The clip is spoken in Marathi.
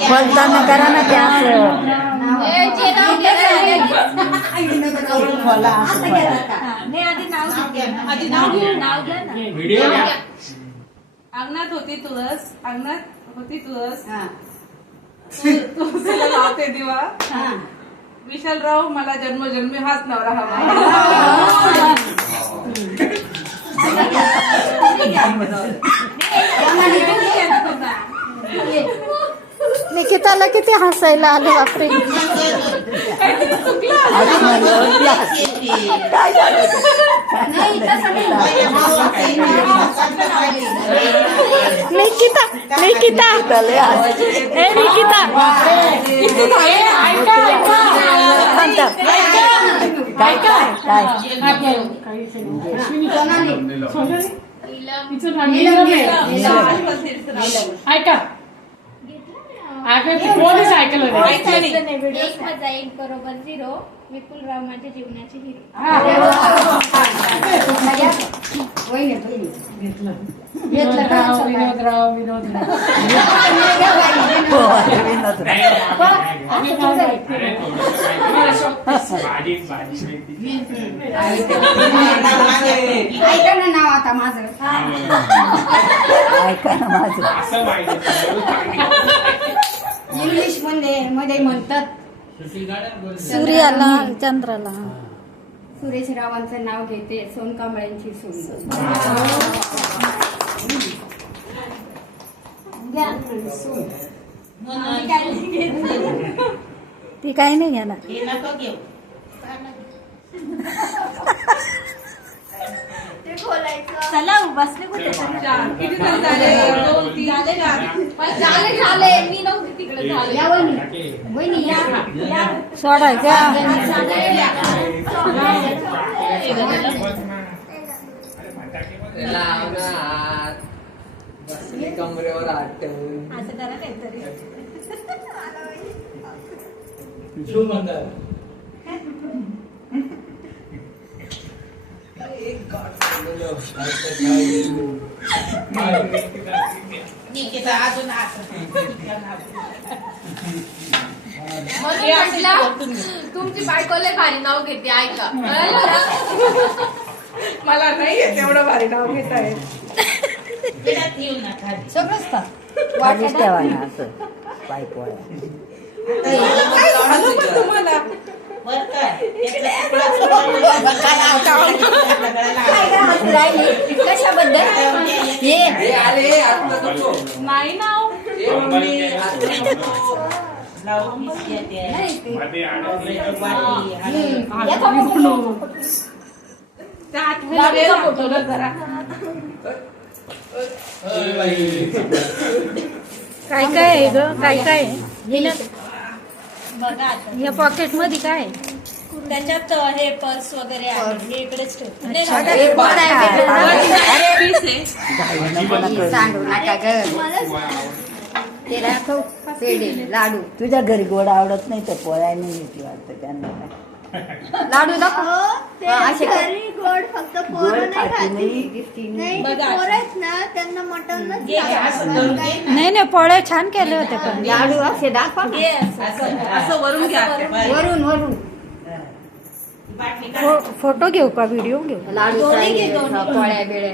बोलताना करा ना ते असं अंगणात होती तुळस अंगणात होती तुळस तुळशीला लावते दिवा विशालराव मला जन्मजन्मी हाच नवरा हवा निकिताला किती हसायला आले बापरे निकिता निकिता ए निकिता शांत. काय काय काय ऐका अगं ते कोणीच ऐकलं नाही एक वजा एक बरोबर झिरो विपुलराव माझ्या जीवनाचे हिरो विनोदराव विनोदराव विनोदराव हो, विनोद. भाजी भाजी ऐका ना नाव आता माझं. ऐका ना माझं. इंग्लिशमध्ये मध्ये म्हणतात. सूर्याला चंद्राला. सुरेश रावांचं नाव घेते सोनकांबळ्यांची सून. ती काही नाही घेणार. चला बसले कुठे? किती झाले दोन तीन चार झाले झाले मी नव्हते तिकडे झाले या वहिनी वहिनी या सोडायच्या कमरेवर आठवून असं करा काहीतरी म्हणून म्हटलं तुमची बायको लय भारी नाव घेते ऐका. मला नाही येत एवढं भारी नाव घेता येत. सगळंच का? खालीच ठेवा ना असं पाईप वाया काय झालं पण तुम्हाला? कशाबद्दल? हे हे आले आता नको नाही ना काय काय आहे ग काय काय या पॉकेटमध्ये काय? त्याच्यात हे पर्स वगैरे आहे हे इकडेच ठेव नाही, अच्छा, नाही. हे बरं आहे, वेगळं आहे. पीस आहे सांडू पेढे लाडू. तुझ्या घरी गोड आवडत नाही तर पोळ्या नाही घेतली वाटतं त्यांना काय. लाडू दाखव ते हा, असे कर. घरी गोड फक्त गोड पोरं नाही खाती नाही. ते ना त्यांना मटनच. नाही. नाही पोळ्या छान केल्या होत्या पण. लाडू असे दाखव घे असं. असं वरून घ्या वरून वरून. फो- फोटो घेऊ का? व्हिडिओ घेऊ? लाडू. पोळ्या बिळ्या.